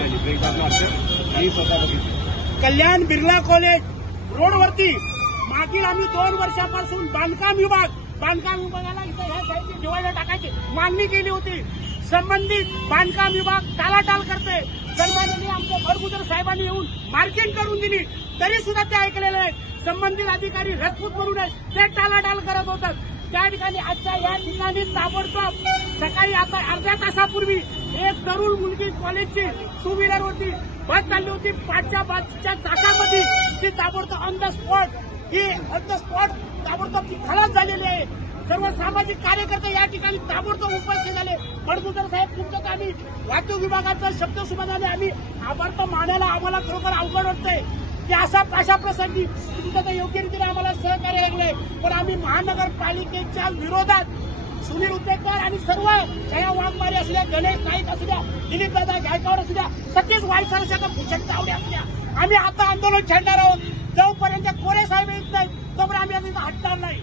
आली आणि स्वतः बघितली. कल्याण बिर्ला कॉलेज रोडवरती मागील आम्ही 2 वर्षापासून बांधकाम विभागाला इथं ह्या साईडची डिवायडर टाकायची मागणी केली होती. संबंधित बांधकाम विभाग टाळाटाळ करते. सन्माननीय आमच्या भरगुजर साहेबांनी येऊन मार्किंग करून दिली तरी सुद्धा ते ऐकलेले आहेत. संबंधित अधिकारी रजपूत म्हणून ते टाळाटाळ करत होतात. त्या ठिकाणी आजच्या या ठिकाणी ताबडतोब सकाळी आता अर्ध्या तासापूर्वी एक तरुण मुलगी कॉलेजची 2 व्हीलरवरती बस चालली होती. 5च्या बसच्या चाकामध्ये ती ताबडतोब ऑन द स्पॉट ताबडतोब ती खलास झालेली आहे. सर्व सामाजिक कार्यकर्ते या ठिकाणी ताबडतोब उपस्थित झाले. भडगुजर साहेब तुमचं आम्ही वाहतूक विभागाचा शब्दसुमनाने आम्ही आभार तर मानायला आम्हाला खरोखर अवघड वाटतंय की अशा प्रसंगी तुमचं तर योग्य रीतीने आम्हाला सहकार्य लागलंय. पण आम्ही महानगरपालिकेच्या विरोधात सुनील उद्देकर आणि सर्व जया वाघमारे असू द्या, गणेश नाईक असू द्या, दिलीप दादा गायकवाड असू द्या, सतीश वायसरच्या भूषण तावडे असू द्या, आम्ही आता आंदोलन छेडणार आहोत. जोपर्यंत कोरे साहेब येत नाही तोपर्यंत आम्ही आता हटणार नाही.